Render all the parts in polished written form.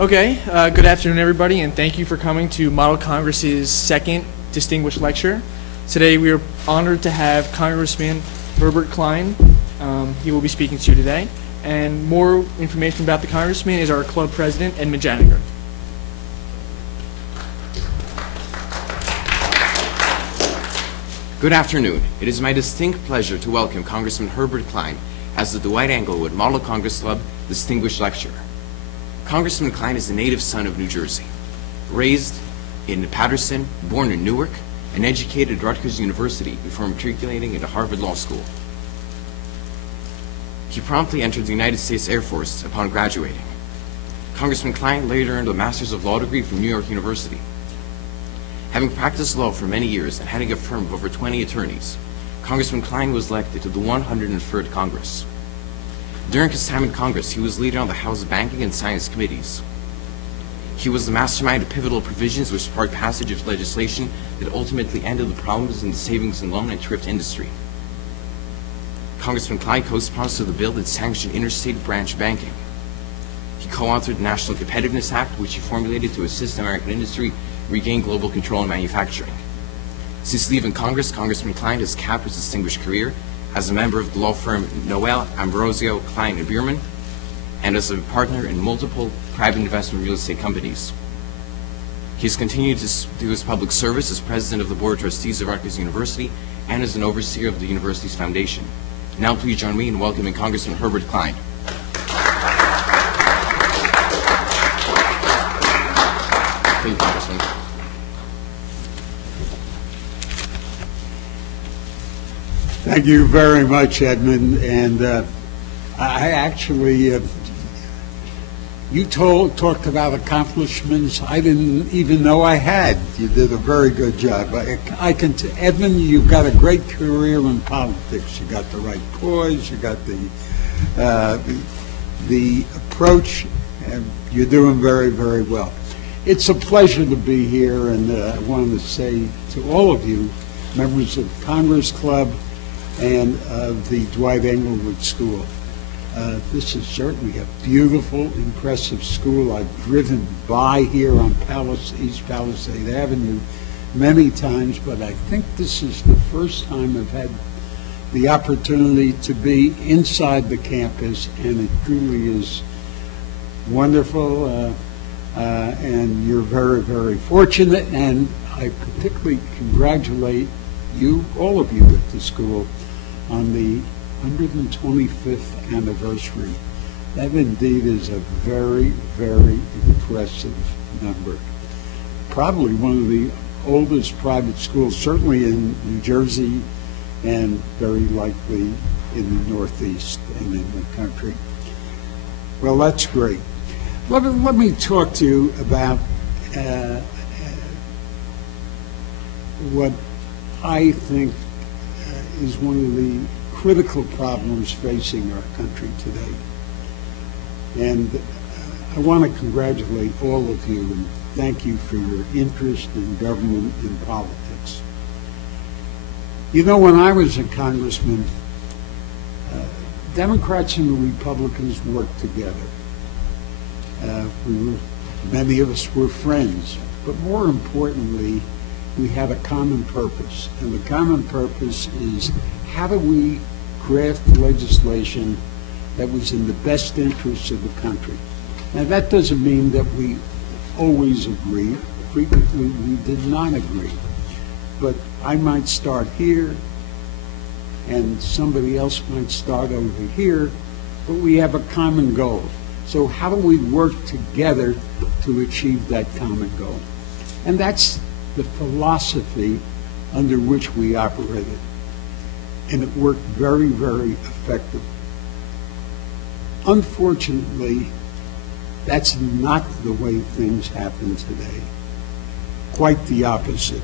Okay, good afternoon, everybody, and thank you for coming to Model Congress's second distinguished lecture. Today, we are honored to have Congressman Herbert Klein. He will be speaking to you today. And more information about the Congressman is our club president, Edmund Janniger. Good afternoon. It is my distinct pleasure to welcome Congressman Herbert Klein as the Dwight-Englewood Model Congress Club Distinguished Lecturer. Congressman Klein is a native son of New Jersey, raised in Paterson, born in Newark, and educated at Rutgers University before matriculating into Harvard Law School. He promptly entered the United States Air Force upon graduating. Congressman Klein later earned a Master's of Law degree from New York University. Having practiced law for many years and heading a firm of over 20 attorneys, Congressman Klein was elected to the 103rd Congress. During his time in Congress, he was leader on the House Banking and Science Committees. He was the mastermind of pivotal provisions which sparked passage of legislation that ultimately ended the problems in the savings and loan and thrift industry. Congressman Klein co-sponsored the bill that sanctioned interstate branch banking. He co-authored the National Competitiveness Act, which he formulated to assist American industry regain global control in manufacturing. Since leaving Congress, Congressman Klein has capped his distinguished career as a member of the law firm Noel, Ambrosio, Klein & Bierman, and as a partner in multiple private investment real estate companies. He has continued to do his public service as president of the Board of Trustees of Rutgers University and as an overseer of the university's foundation. Now please join me in welcoming Congressman Herbert Klein. Thank you, Congressman. Thank you very much, Edmund. And I actually, you talked about accomplishments I didn't even know I had. You did a very good job. Edmund, you've got a great career in politics. You got the right poise. You got the approach, and you're doing very, very well. It's a pleasure to be here, and I wanted to say to all of you, members of the Congress Club and of the Dwight-Englewood School. This is certainly a beautiful, impressive school. I've driven by here on East Palisade Avenue many times, but I think this is the first time I've had the opportunity to be inside the campus, and it truly is wonderful. And you're very, very fortunate, and I particularly congratulate you, all of you at the school, on the 125th anniversary. That indeed is a very, very impressive number. Probably one of the oldest private schools, certainly in New Jersey, and very likely in the Northeast and in the country. Well, that's great. Let me talk to you about what I think is one of the critical problems facing our country today. And I want to congratulate all of you and thank you for your interest in government and politics. You know, when I was a congressman, Democrats and Republicans worked together. Many of us were friends, but more importantly, we had a common purpose. And the common purpose is, how do we craft legislation that was in the best interest of the country? Now, that doesn't mean that we always agree. Frequently, we did not agree. But I might start here, and somebody else might start over here, but we have a common goal. So how do we work together to achieve that common goal? And that's the philosophy under which we operated. And it worked very, very effectively. Unfortunately, that's not the way things happen today. Quite the opposite.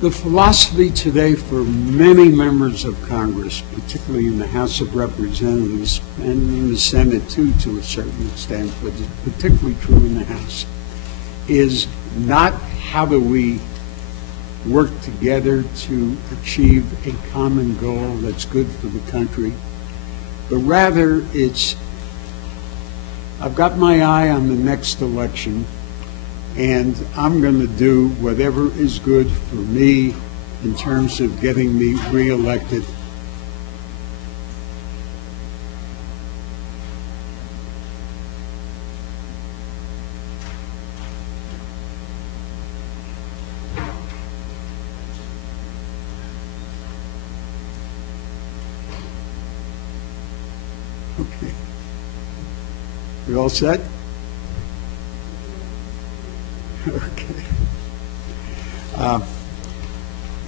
The philosophy today for many members of Congress, particularly in the House of Representatives and in the Senate too, to a certain extent, but it's particularly true in the House, is not how do we work together to achieve a common goal that's good for the country, but rather it's I've got my eye on the next election, and I'm going to do whatever is good for me in terms of getting me reelected. Okay. You all set? Okay.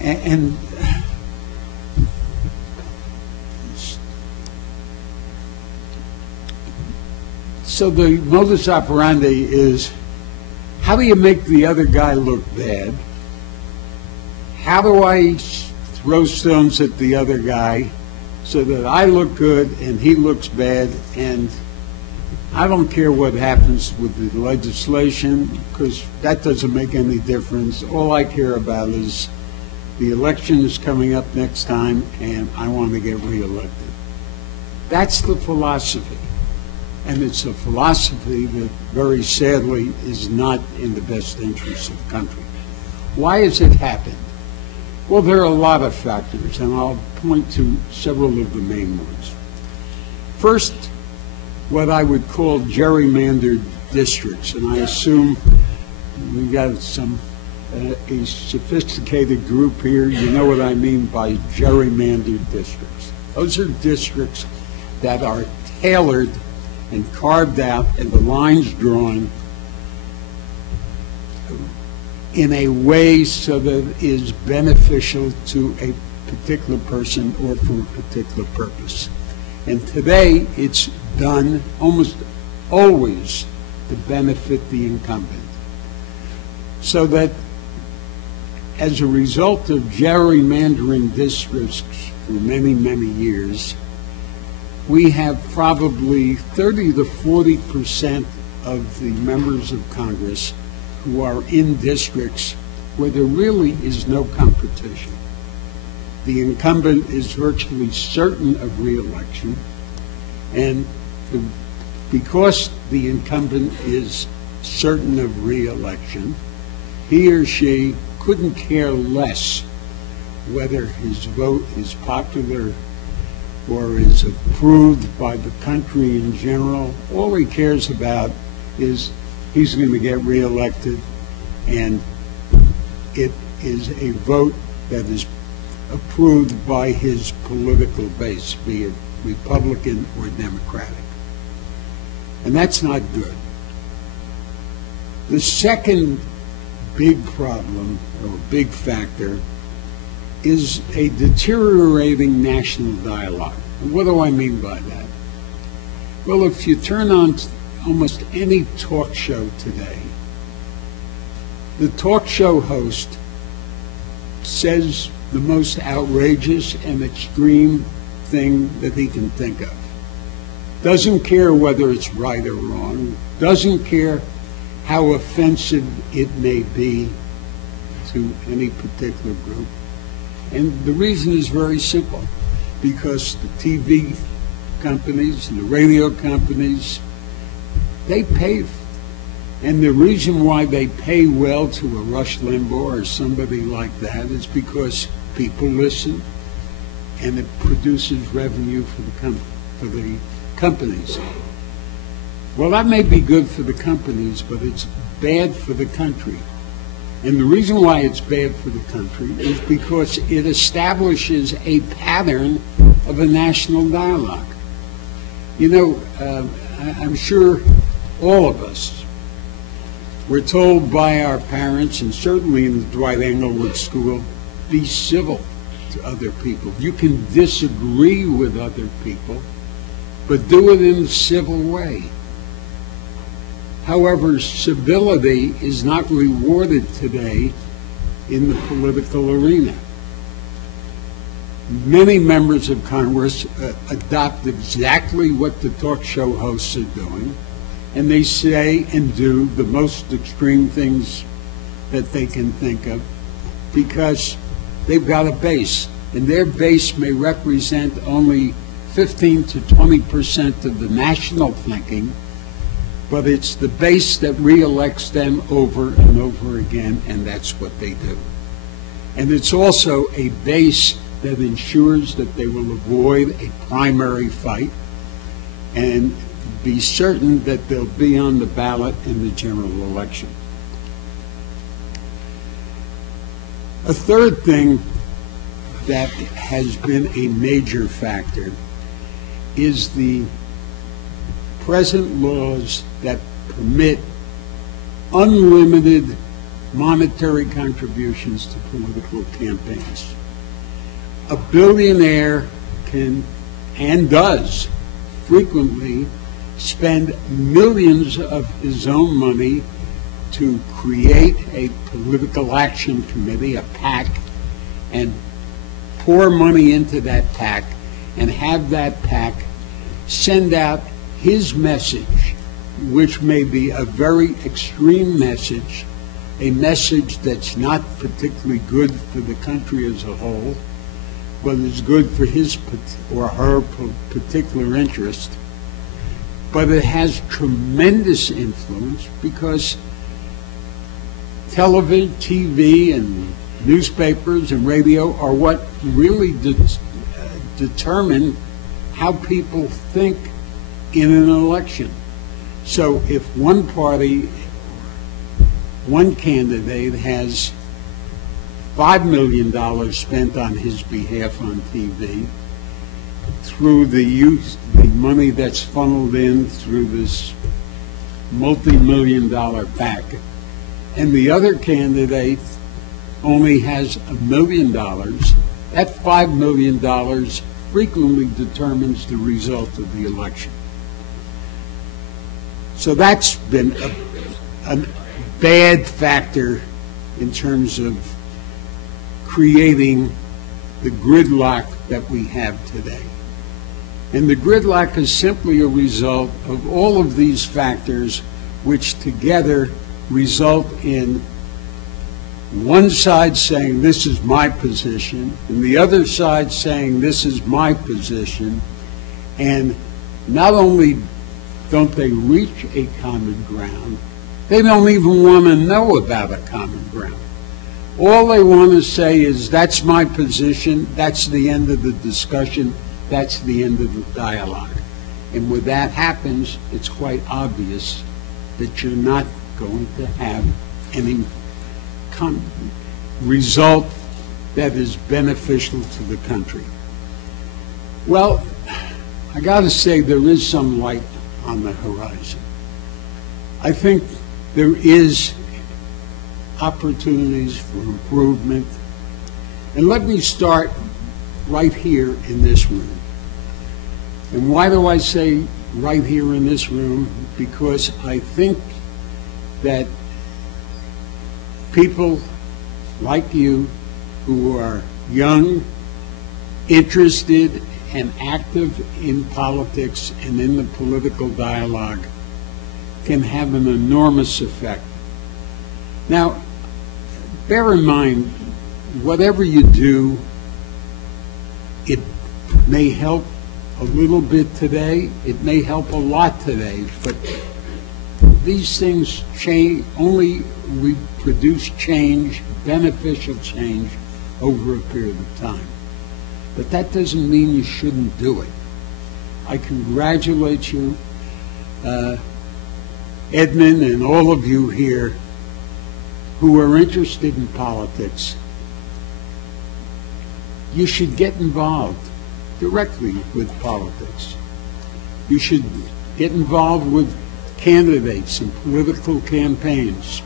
And so the modus operandi is, how do you make the other guy look bad? How do I throw stones at the other guy so that I look good and he looks bad? And I don't care what happens with the legislation, because that doesn't make any difference. All I care about is the election is coming up next time, and I want to get reelected. That's the philosophy. And it's a philosophy that, very sadly, is not in the best interest of the country. Why has it happened? Well, there are a lot of factors, and I'll point to several of the main ones. First, what I would call gerrymandered districts, and I assume we've got a sophisticated group here. You know what I mean by gerrymandered districts. Those are districts that are tailored and carved out and the lines drawn in a way so that it is beneficial to a particular person or for a particular purpose. And today it's done almost always to benefit the incumbent. So that as a result of gerrymandering districts for many, many years, we have probably 30 to 40% of the members of Congress who are in districts where there really is no competition. The incumbent is virtually certain of re-election, and because the incumbent is certain of re-election, he or she couldn't care less whether his vote is popular or is approved by the country in general. All he cares about is he's going to get reelected, and it is a vote that is approved by his political base, be it Republican or Democratic. And that's not good. The second big problem, or big factor, is a deteriorating national dialogue. And what do I mean by that? Well, if you turn on almost any talk show today, the talk show host says the most outrageous and extreme thing that he can think of. Doesn't care whether it's right or wrong, doesn't care how offensive it may be to any particular group. And the reason is very simple, because the TV companies and the radio companies, they pay. And the reason why they pay well to a Rush Limbaugh or somebody like that is because people listen, and it produces revenue for the companies. Well, that may be good for the companies, but it's bad for the country. And the reason why it's bad for the country is because it establishes a pattern of a national dialogue. You know, I'm sure all of us were told by our parents, and certainly in the Dwight-Englewood school, be civil to other people. You can disagree with other people, but do it in a civil way. However, civility is not rewarded today in the political arena. Many members of Congress adopt exactly what the talk show hosts are doing, and they say and do the most extreme things that they can think of because they've got a base, and their base may represent only 15 to 20% of the national thinking, but it's the base that reelects them over and over again, and that's what they do. And it's also a base that ensures that they will avoid a primary fight and be certain that they'll be on the ballot in the general election. A third thing that has been a major factor is the present laws that permit unlimited monetary contributions to political campaigns. A billionaire can, and does, frequently spend millions of his own money to create a political action committee, a PAC, and pour money into that PAC and have that PAC send out his message, which may be a very extreme message, a message that's not particularly good for the country as a whole, but is good for his or her particular interest. But it has tremendous influence because television, TV, and newspapers and radio are what really determine how people think in an election. So if one party, one candidate has $5 million spent on his behalf on TV through the money that's funneled in through this multi-million-dollar PAC, and the other candidate only has $1 million, that $5 million frequently determines the result of the election. So that's been a bad factor in terms of creating the gridlock that we have today. And the gridlock is simply a result of all of these factors which together result in one side saying this is my position and the other side saying this is my position, and not only don't they reach a common ground, they don't even want to know about a common ground. All they want to say is that's my position, that's the end of the discussion, that's the end of the dialogue. And when that happens, it's quite obvious that you're not going to have any result that is beneficial to the country. Well, I got to say there is some light on the horizon. I think there is opportunities for improvement. And let me start right here in this room. And why do I say right here in this room? Because I think that people like you who are young, interested, and active in politics and in the political dialogue can have an enormous effect. Now, bear in mind, whatever you do, it may help a little bit today, it may help a lot today, but these things only produce change, beneficial change, over a period of time. But that doesn't mean you shouldn't do it. I congratulate you, Edmund, and all of you here who are interested in politics. You should get involved directly with politics. You should get involved with candidates and political campaigns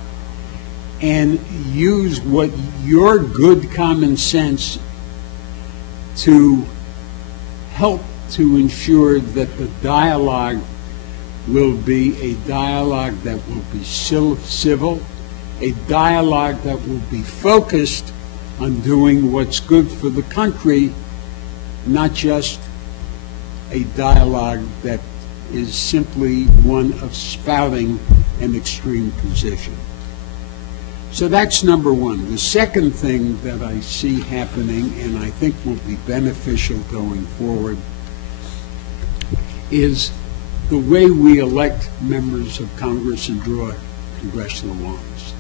and use what your good common sense to help to ensure that the dialogue will be a dialogue that will be civil, a dialogue that will be focused on doing what's good for the country, not just a dialogue that is simply one of spouting an extreme position. So that's number one. The second thing that I see happening, and I think will be beneficial going forward, is the way we elect members of Congress and draw congressional lines.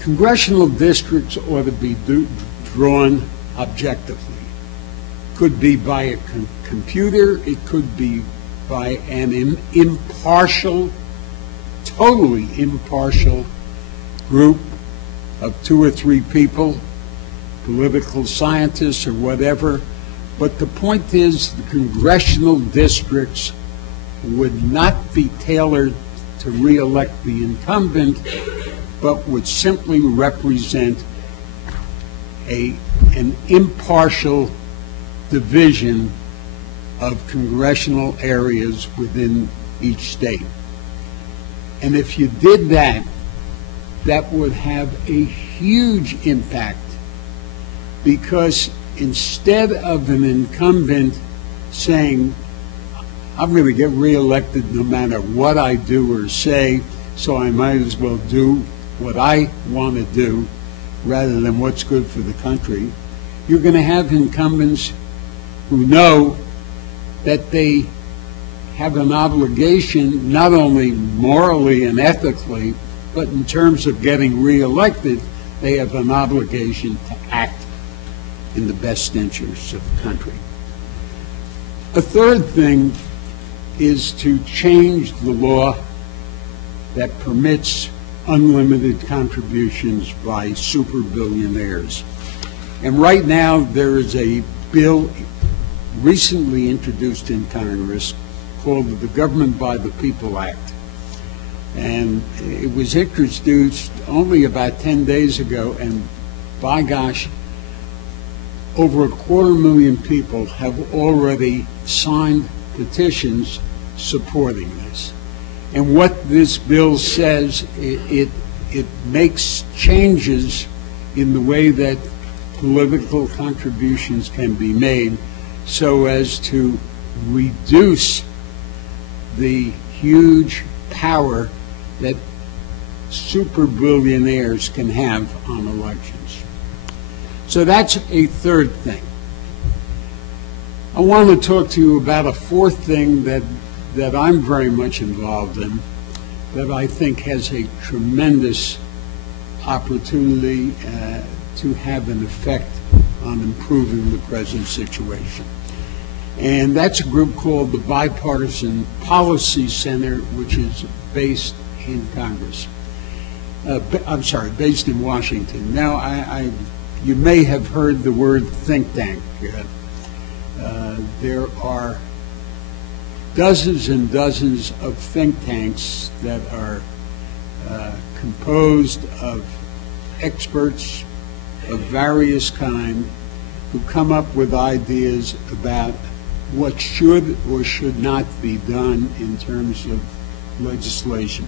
Congressional districts ought to be drawn objectively. Could be by a computer, it could be by an impartial, totally impartial group of 2 or 3 people, political scientists or whatever. But the point is, the congressional districts would not be tailored to re-elect the incumbent, but would simply represent an impartial division of congressional areas within each state. And if you did that, that would have a huge impact, because instead of an incumbent saying, I'm going to get reelected no matter what I do or say, so I might as well do what I want to do rather than what's good for the country, you're going to have incumbents who know that they have an obligation, not only morally and ethically, but in terms of getting reelected, they have an obligation to act in the best interests of the country. A third thing is to change the law that permits unlimited contributions by super billionaires. And right now there is a bill recently introduced in Congress called the Government by the People Act. And it was introduced only about 10 days ago, and by gosh, over 250,000 people have already signed petitions supporting this. And what this bill says, it makes changes in the way that political contributions can be made so as to reduce the huge power that super billionaires can have on elections. So that's a third thing. I want to talk to you about a fourth thing that I'm very much involved in, that I think has a tremendous opportunity to have an effect on improving the present situation. And that's a group called the Bipartisan Policy Center, which is based in Congress. Based in Washington. Now, you may have heard the word think tank. There are dozens and dozens of think tanks that are composed of experts of various kinds who come up with ideas about what should or should not be done in terms of legislation.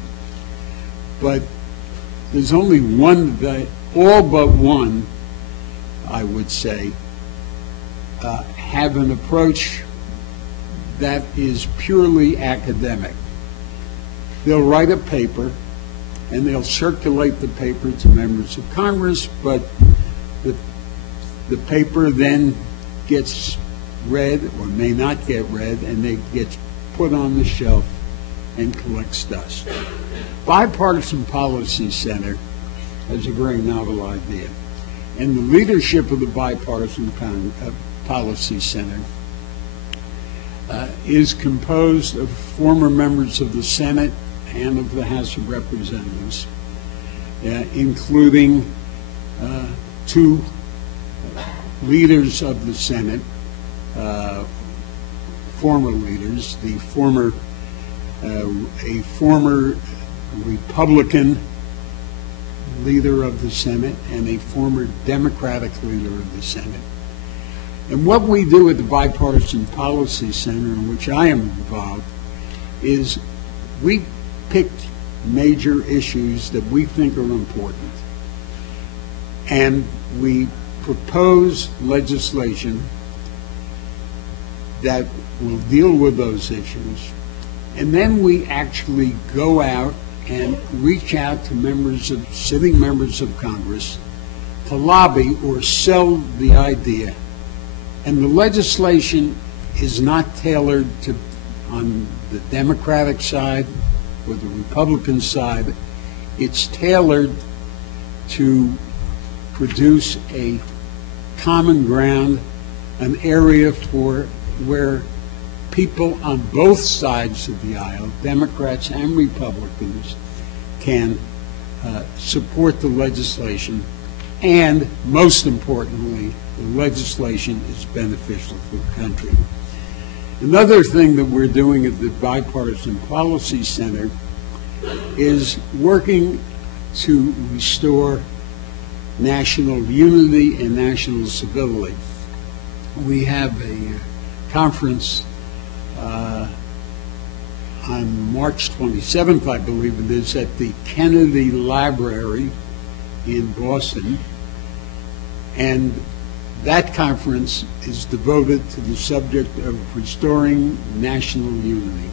But there's only one, all but one, I would say, have an approach that is purely academic. They'll write a paper and they'll circulate the paper to members of Congress, but the paper then gets read or may not get read, and it gets put on the shelf and collects dust. Bipartisan Policy Center has a very novel idea, and the leadership of the Bipartisan Policy Center is composed of former members of the Senate and of the House of Representatives, including 2 leaders of the Senate, former leaders, a former Republican leader of the Senate and a former Democratic leader of the Senate. And what we do at the Bipartisan Policy Center, in which I am involved, is we pick major issues that we think are important, and we propose legislation that will deal with those issues, and then we actually go out and reach out to sitting members of Congress to lobby or sell the idea. And the legislation is not tailored to on the Democratic side or the Republican side. It's tailored to produce a common ground, an area for where people on both sides of the aisle, Democrats and Republicans, can support the legislation, and most importantly, the legislation is beneficial for the country. Another thing that we're doing at the Bipartisan Policy Center is working to restore national unity and national civility. We have a conference on March 27th, I believe it is, at the Kennedy Library in Boston, and that conference is devoted to the subject of restoring national unity.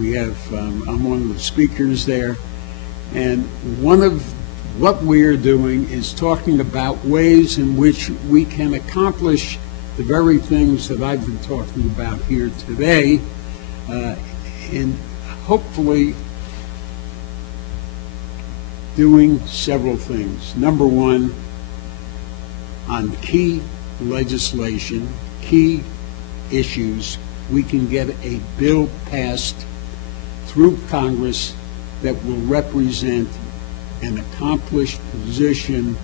We have, I'm one of the speakers there, and one of what we are doing is talking about ways in which we can accomplish the very things that I've been talking about here today, and hopefully doing several things. Number one, on key legislation, key issues, we can get a bill passed through Congress that will represent an accomplished position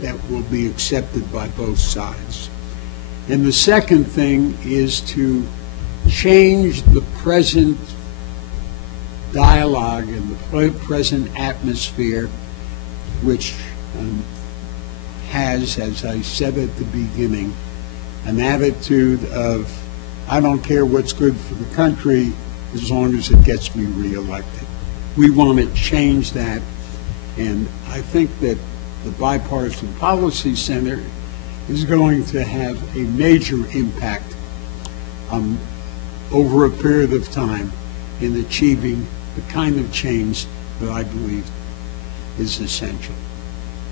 that will be accepted by both sides. And the second thing is to change the present dialogue and the present atmosphere, which has, as I said at the beginning, an attitude of, I don't care what's good for the country as long as it gets me reelected. We want to change that, and I think that the Bipartisan Policy Center is going to have a major impact over a period of time in achieving the kind of change that I believe is essential.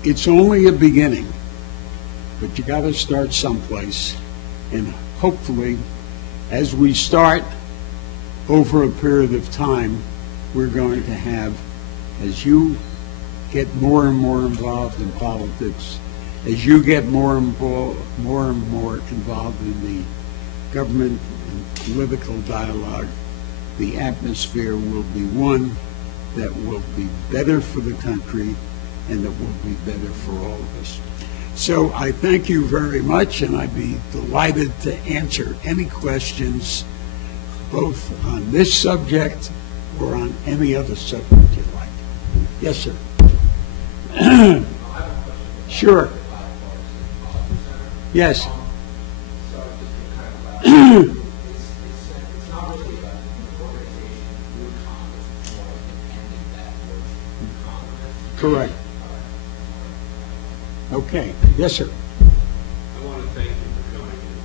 It's only a beginning, but you got to start someplace, and hopefully, as we start over a period of time, we're going to have, as you get more and more involved in politics, as you get more and more involved in the government and political dialogue, the atmosphere will be one that will be better for the country and that will be better for all of us. So I thank you very much, and I'd be delighted to answer any questions, both on this subject or on any other subject you'd like. Yes, sir. Sure. Yes. Correct. Okay. Yes, sir. I want to thank you for coming and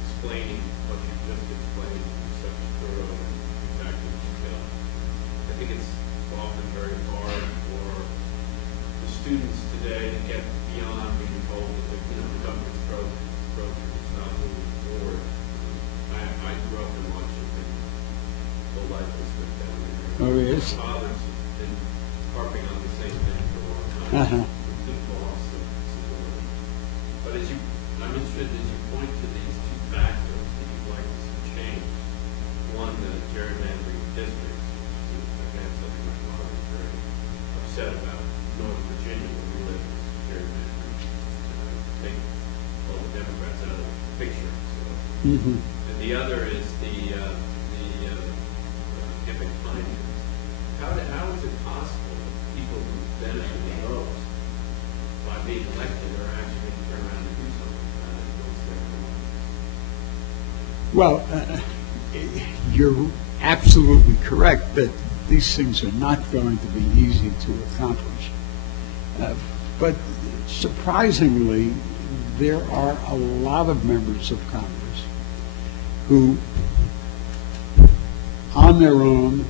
explaining what you just explained in such thorough and exact detail. I think it's often very hard for the students today to get beyond being told that the government's broken, it's not moving forward. I grew up in Washington. The life was good down there. Oh, yes. My father's been harping on the same thing for a long time. Uh-huh. But I'm interested as you point to these two factors that you'd like to see change. One, the gerrymandering districts, which is, again, something my father was very upset about. Northern Virginia, where we live, is gerrymandering. Take all the Democrats out of the picture. So. And the other is the giving finance. How is it possible that people who benefit the most by being elected are actually going to turn around and do something about it once they're elected? Well, you're absolutely correct that these things are not going to be easy to accomplish. But surprisingly, there are a lot of members of Congress who, on their own,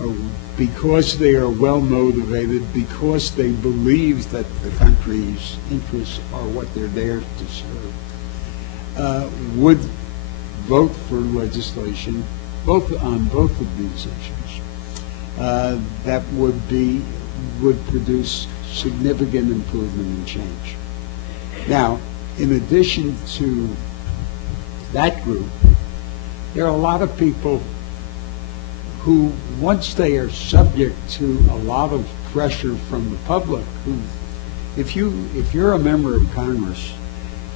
or because they are well motivated, because they believe that the country's interests are what they're there to serve, would vote for legislation on both of these issues that would produce significant improvement and change. Now, in addition to that group, there are a lot of people who, once they are subject to a lot of pressure from the public, who, if you're a member of Congress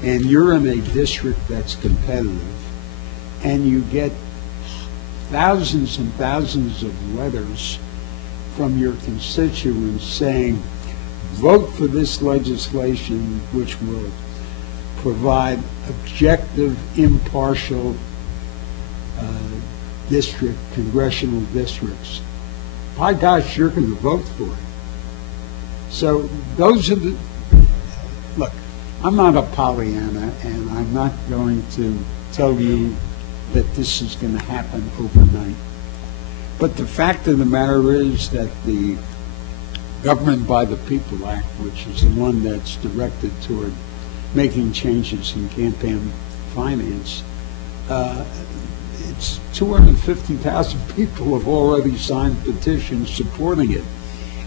and you're in a district that's competitive and you get thousands and thousands of letters from your constituents saying, vote for this legislation which will provide objective, impartial congressional districts. By gosh, you're going to vote for it. So those are the, look, I'm not a Pollyanna, and I'm not going to tell you that this is going to happen overnight. But the fact of the matter is that the Government by the People Act, which is the one that's directed toward making changes in campaign finance, it's 250,000 people have already signed petitions supporting it.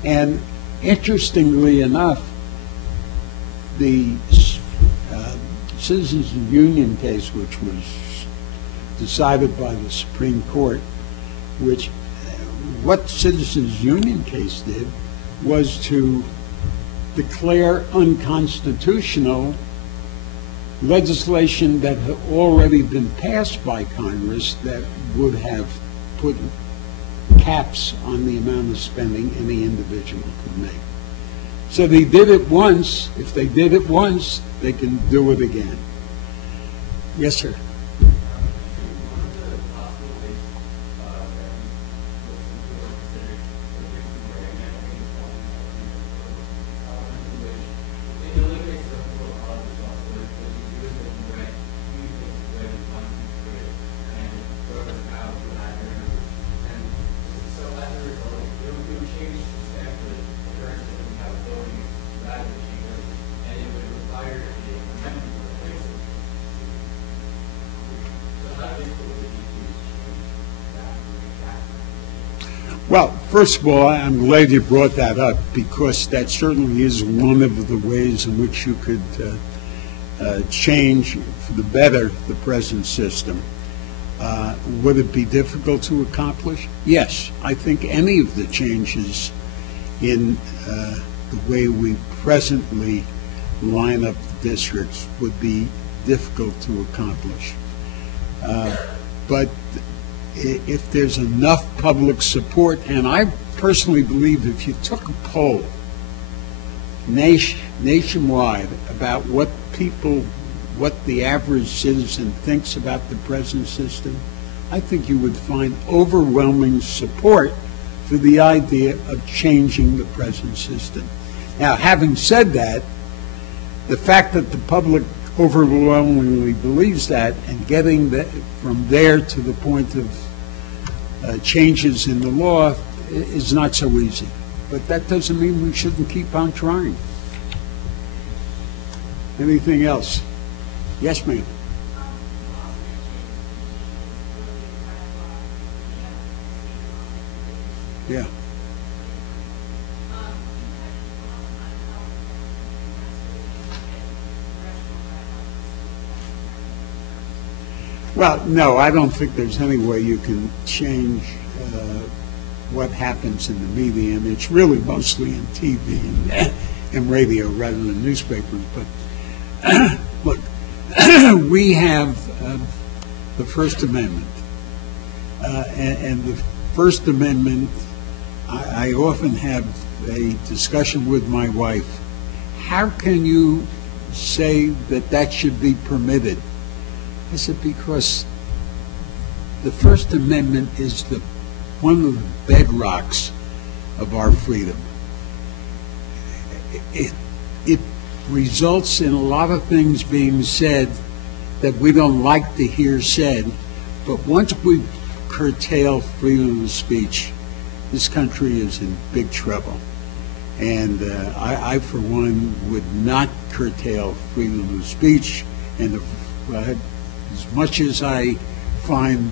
And interestingly enough, the Citizens Union case, which was decided by the Supreme Court, which what Citizens Union case did was to declare unconstitutional legislation that had already been passed by Congress that would have put caps on the amount of spending any individual could make. So they did it once. If they did it once, they can do it again. Yes, sir. Well, first of all, I'm glad you brought that up, because that certainly is one of the ways in which you could change for the better the present system. Would it be difficult to accomplish? Yes. I think any of the changes in the way we presently line up districts would be difficult to accomplish. But if there's enough public support, and I personally believe if you took a poll nationwide about what the average citizen thinks about the present system, I think you would find overwhelming support for the idea of changing the present system. Now, having said that, the fact that the public overwhelmingly believes that, and getting that from there to the point of changes in the law is not so easy. But that doesn't mean we shouldn't keep on trying. Anything else? Yes, ma'am. Yeah. Well, no, I don't think there's any way you can change what happens in the media, and it's really mostly in TV and radio rather than newspapers. But look, we have the First Amendment, and the First Amendment, I often have a discussion with my wife. How can you say that that should be permitted? I said, because the First Amendment is one of the bedrocks of our freedom. It results in a lot of things being said that we don't like to hear said, but once we curtail freedom of speech, this country is in big trouble. And I, for one, would not curtail freedom of speech, and as much as I find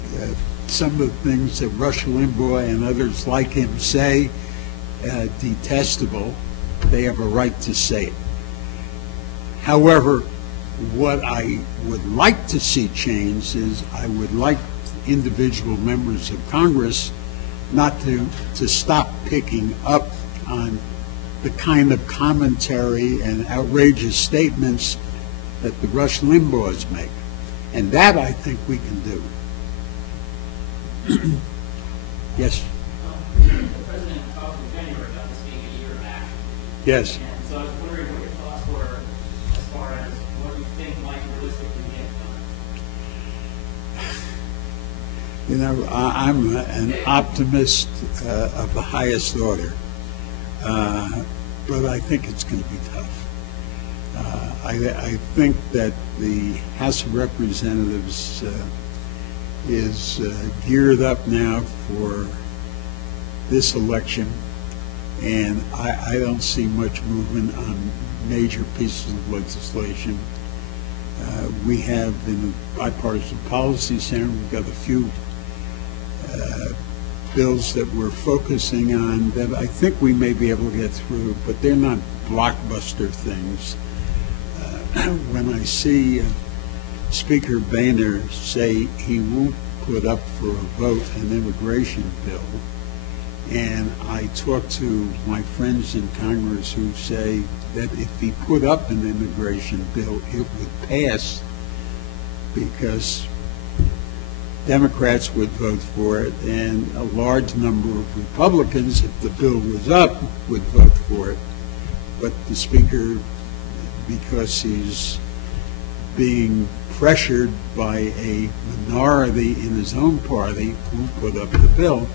some of the things that Rush Limbaugh and others like him say detestable. They have a right to say it. However, what I would like to see changed is I would like individual members of Congress not to stop picking up on the kind of commentary and outrageous statements that the Rush Limbaughs make. And that I think we can do. Yes? The President talked in January about this being a year of action. Yes. And so I was wondering what your thoughts were as far as what you think might realistically get done. You know, I'm an optimist of the highest order, but I think it's going to be tough. I think that the House of Representatives is geared up now for this election, and I don't see much movement on major pieces of legislation. We have in the Bipartisan Policy Center, we've got a few bills that we're focusing on that I think we may be able to get through, but they're not blockbuster things. When I see Speaker Boehner say he won't put up for a vote an immigration bill, and I talk to my friends in Congress who say that if he put up an immigration bill, it would pass because Democrats would vote for it, and a large number of Republicans, if the bill was up, would vote for it. But the Speaker, because he's being pressured by a minority in his own party, won't put up the bill.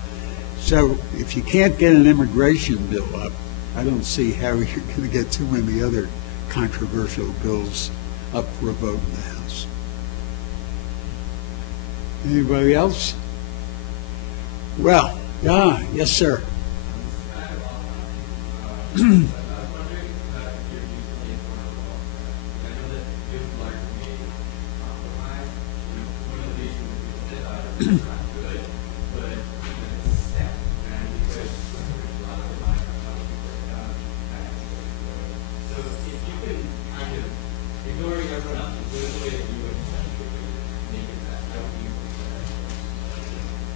So if you can't get an immigration bill up, I don't see how you're going to get too many other controversial bills up for a vote in the House. Anybody else? Well, yes, sir.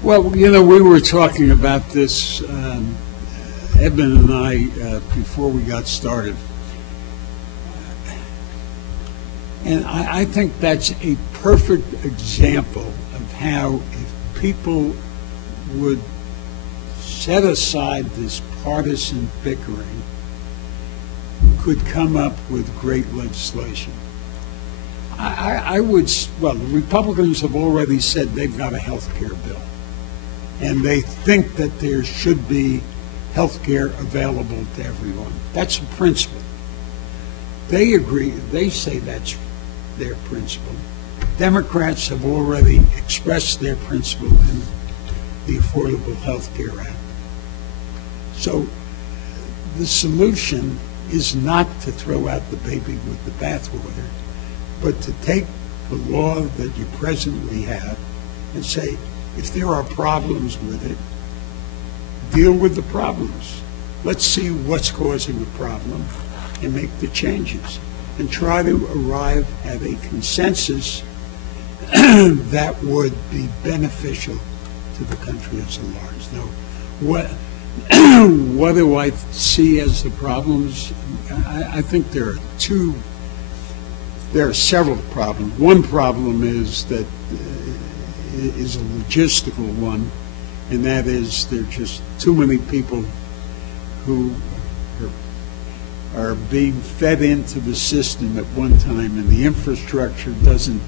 Well, you know, we were talking about this, Edmund and I, before we got started. And I think that's a perfect example of how if people would set aside this partisan bickering, could come up with great legislation. I would, well, the Republicans have already said they've got a health care bill. And they think that there should be health care available to everyone. That's a principle. They agree, they say that's their principle. Democrats have already expressed their principle in the Affordable Health Care Act. So the solution is not to throw out the baby with the bathwater, but to take the law that you presently have and say, if there are problems with it, deal with the problems. Let's see what's causing the problem and make the changes and try to arrive at a consensus that would be beneficial to the country as a large. Now, what do I see as the problems? I think there are several problems. One problem is that is a logistical one, and that is there are just too many people who are being fed into the system at one time, and the infrastructure doesn't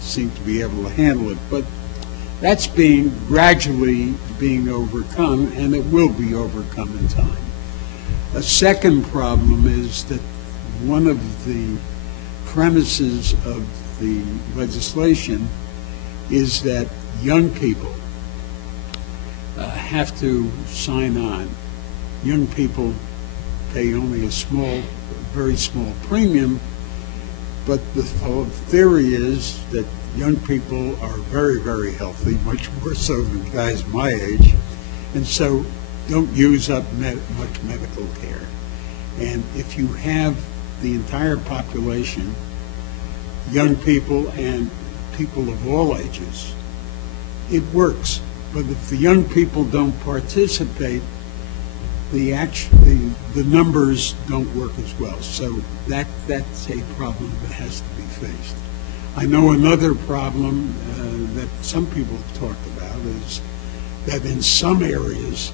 seem to be able to handle it. But that's gradually being overcome, and it will be overcome in time. A second problem is that one of the premises of the legislation is that young people have to sign on. Young people pay only a very small premium, But the theory is that young people are very, very healthy, much more so than guys my age, and so don't use up much medical care. And if you have the entire population, young people and people of all ages, it works. But if the young people don't participate, the numbers don't work as well. So that's a problem that has to be faced. I know another problem that some people have talked about is that in some areas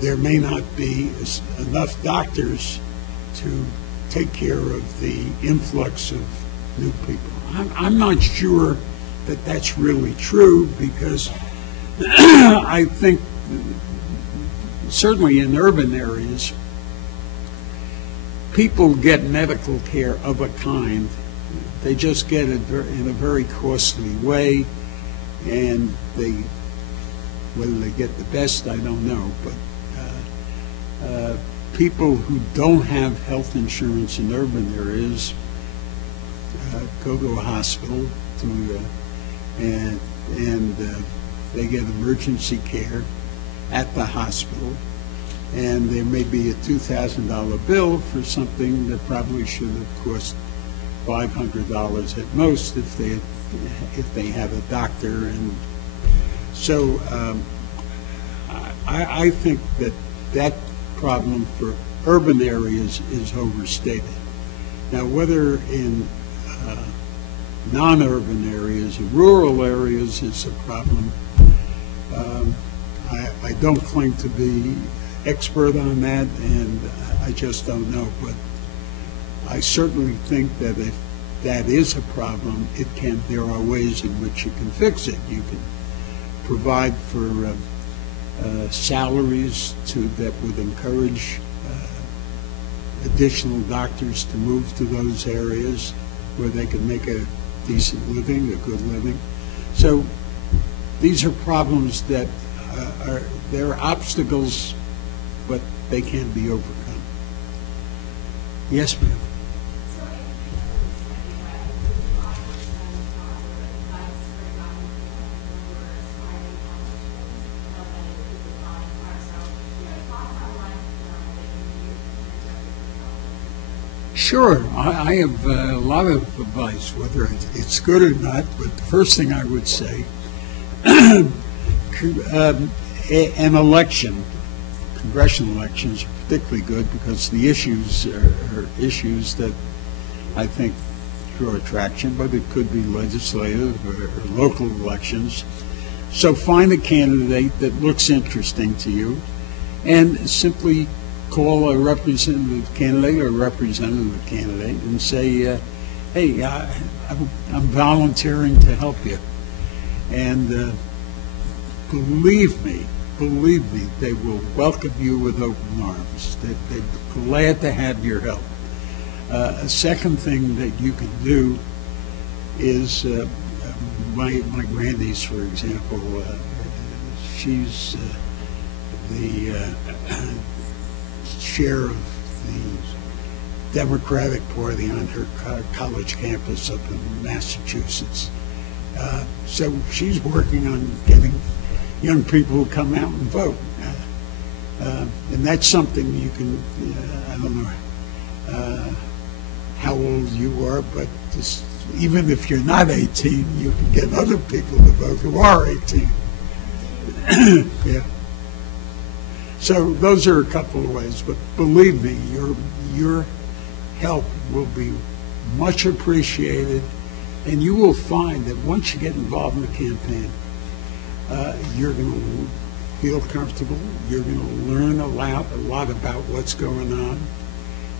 there may not be enough doctors to take care of the influx of new people. I'm not sure that that's really true, because I think certainly in urban areas, people get medical care of a kind. They just get it in a very costly way, and whether they get the best, I don't know. But people who don't have health insurance in urban areas go to a hospital and they get emergency care at the hospital, and there may be a $2,000 bill for something that probably should have cost $500 at most if they have a doctor. And so I think that problem for urban areas is overstated. Now, whether in non-urban areas or rural areas is a problem, I don't claim to be expert on that, and I just don't know. But I certainly think that if that is a problem, there are ways in which you can fix it. You can provide for salaries that would encourage additional doctors to move to those areas where they can make a decent living, a good living. So these are problems that they're obstacles, but they can be overcome. Yes, ma'am. Sure, I have a lot of advice, whether it's good or not, but the first thing I would say, an election, congressional elections are particularly good because the issues are issues that I think draw attraction, but it could be legislative or local elections. So find a candidate that looks interesting to you and simply call a representative candidate or representative candidate and say, hey, I'm volunteering to help you. And believe me, they will welcome you with open arms. They're glad to have your help. A second thing that you can do is, my grandniece, for example, she's the chair of the Democratic Party on her college campus up in Massachusetts. So she's working on getting young people to come out and vote. And that's something you can, I don't know how old you are, but even if you're not 18, you can get other people to vote who are 18. Yeah. So those are a couple of ways, but believe me, your help will be much appreciated, and you will find that once you get involved in the campaign, you're going to feel comfortable, you're going to learn a lot about what's going on,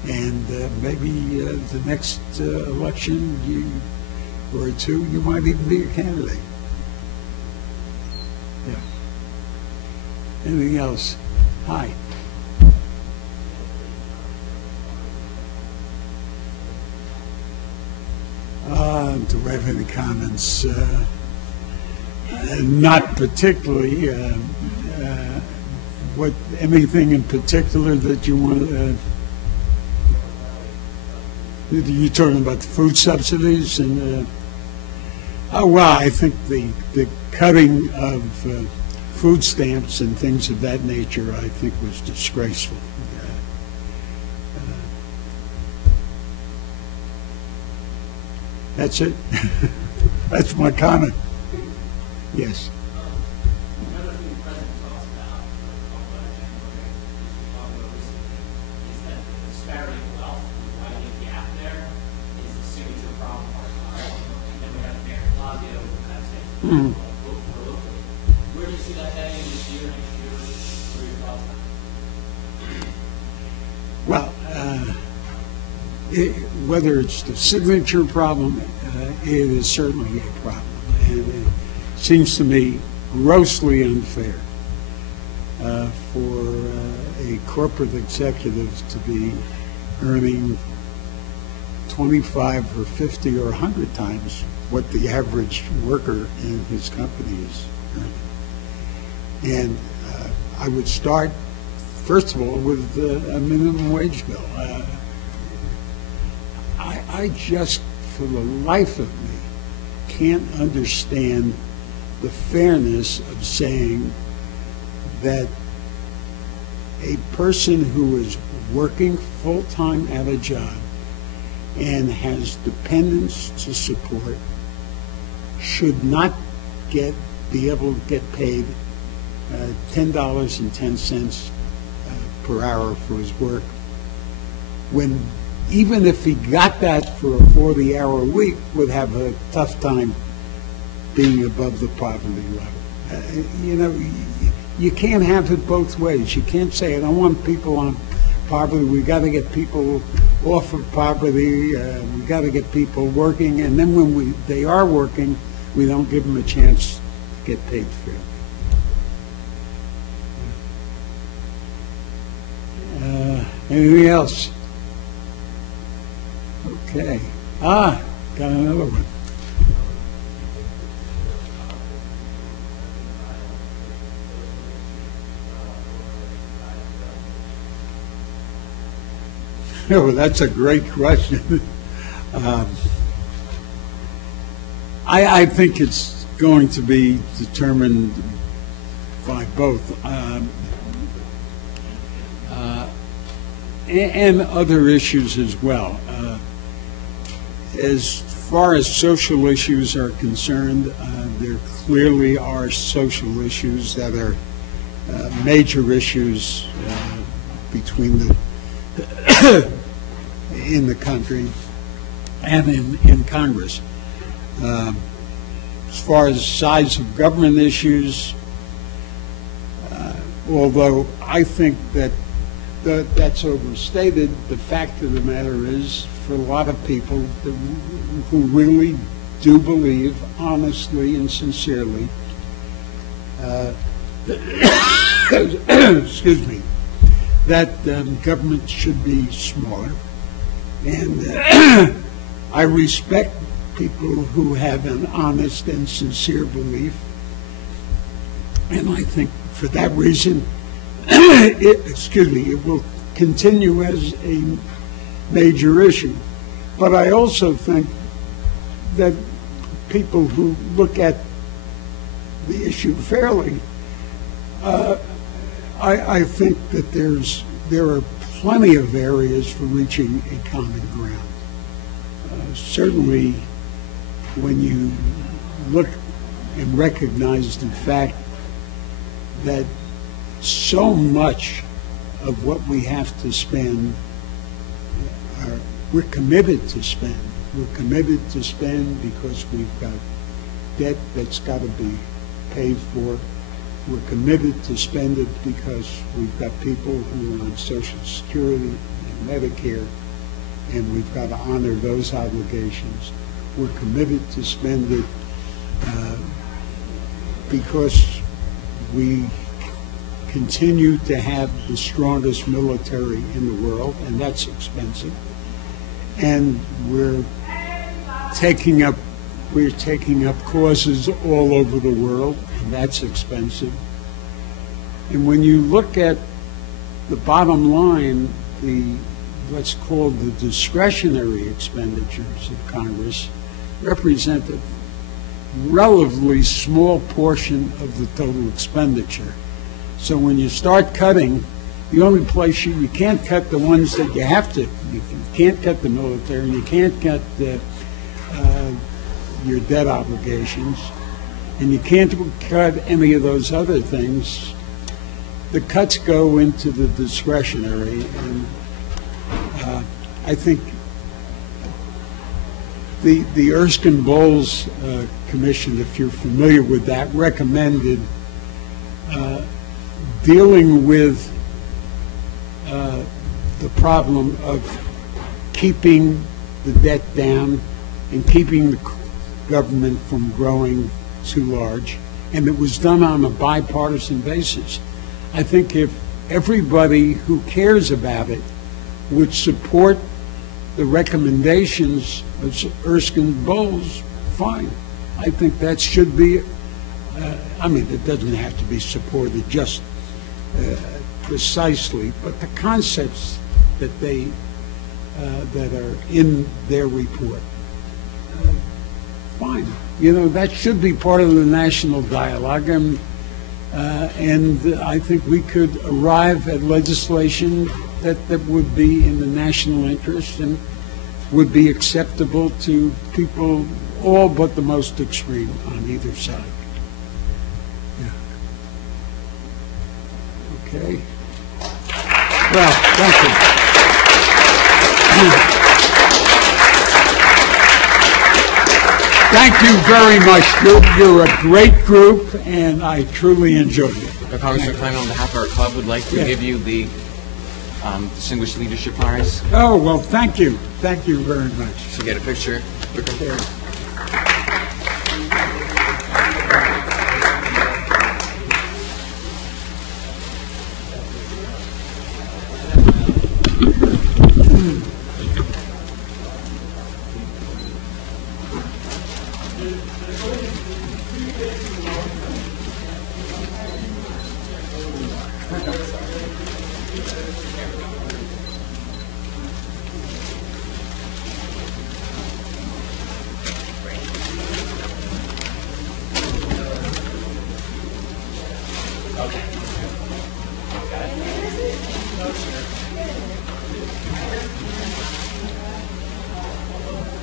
and maybe the next election or two, you might even be a candidate. Yeah. Anything else? Hi. Do I have any comments? Not particularly. Anything in particular that you want to? You're talking about the food subsidies and, oh, well, I think the cutting of food stamps and things of that nature, I think, was disgraceful. That's it. That's my comment. Yes. Another thing the president talks about, is that the disparity of wealth, the widening gap there, is the signature problem of our time. And we have Mayor Blasio kind of saying, vote for locally. Where do you see that heading this year, next year? What are your thoughts on that? Well, whether it's the signature problem, it is certainly a problem. And it seems to me grossly unfair for a corporate executive to be earning 25 or 50 or 100 times what the average worker in his company is earning. And I would start, first of all, with a minimum wage bill. I just, for the life of me, can't understand the fairness of saying that a person who is working full-time at a job and has dependents to support should not be able to get paid $10.10 per hour for his work, when even if he got that for a 40-hour week, would have a tough time being above the poverty level. You know, you can't have it both ways. You can't say, I don't want people on poverty. We got to get people off of poverty. We got to get people working. And then when they are working, we don't give them a chance to get paid fairly. Anything else? Okay. Got another one. Oh, that's a great question. I think it's going to be determined by both. And other issues as well. As far as social issues are concerned, there clearly are social issues that are major issues between the in the country and in Congress. As far as size of government issues, although I think that's overstated, the fact of the matter is, for a lot of people who really do believe, honestly and sincerely, excuse me, that government should be smaller. And I respect people who have an honest and sincere belief. And I think for that reason, it will continue as a major issue. But I also think that people who look at the issue fairly, I think that there are plenty of areas for reaching a common ground. Certainly, when you look and recognize the fact that so much of what we have to spend, we're committed to spend. We're committed to spend because we've got debt that's got to be paid for. We're committed to spend it because we've got people who are on Social Security and Medicare, and we've got to honor those obligations. We're committed to spend it because we continue to have the strongest military in the world, and that's expensive. And we're taking up causes all over the world, and that's expensive. And when you look at the bottom line, the what's called the discretionary expenditures of Congress represent a relatively small portion of the total expenditure. So when you start cutting, the only place you can't cut the ones that you have to. You can't cut the military, you can't cut your debt obligations, and you can't cut any of those other things. The cuts go into the discretionary, and I think the Erskine-Bowles Commission, if you're familiar with that, recommended dealing with the problem of keeping the debt down and keeping the government from growing too large, and it was done on a bipartisan basis. I think if everybody who cares about it would support the recommendations of Erskine-Bowles, fine. I think that should be, I mean, it doesn't have to be supported just precisely, but the concepts that that are in their report, fine. You know, that should be part of the national dialogue, and I think we could arrive at legislation that would be in the national interest and would be acceptable to people, all but the most extreme on either side. Yeah. Okay. Well, thank you. Thank you very much. You're a great group, and I truly enjoyed it. Congressman Klein, on behalf of our club, would like to give you the Distinguished Leadership Prize. Oh, well, thank you. Thank you very much. So get a picture. There.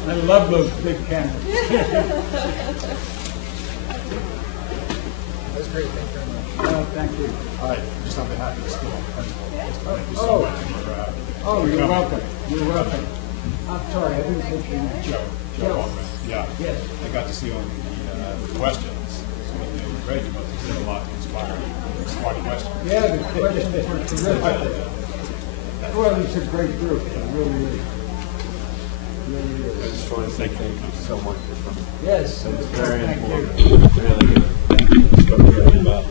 I love those big cameras. That's great. Thank you very much. Oh, thank you. Hi, just on behalf of the school principal, thank you so much for You're coming. welcome. You're welcome. I'm sorry, I didn't take your name. Joe Altman. Yeah. Yes. I got to see on the questions. So they were great, but they said a lot to inspire smart questions. Yeah, the questions were terrific. Well, it's a great group. It really is. I just want to say thank you so much for coming. Yes. It was very Thank important. you. Really good. Thank you. Spoke very well.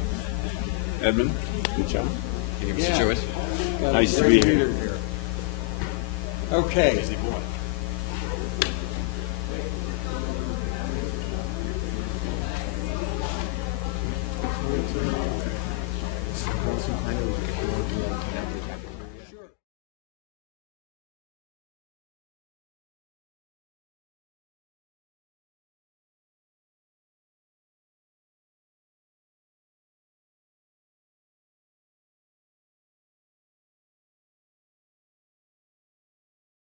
Edmund, good job. Can you give us a picture with? Nice to be here. Okay. Busy boy.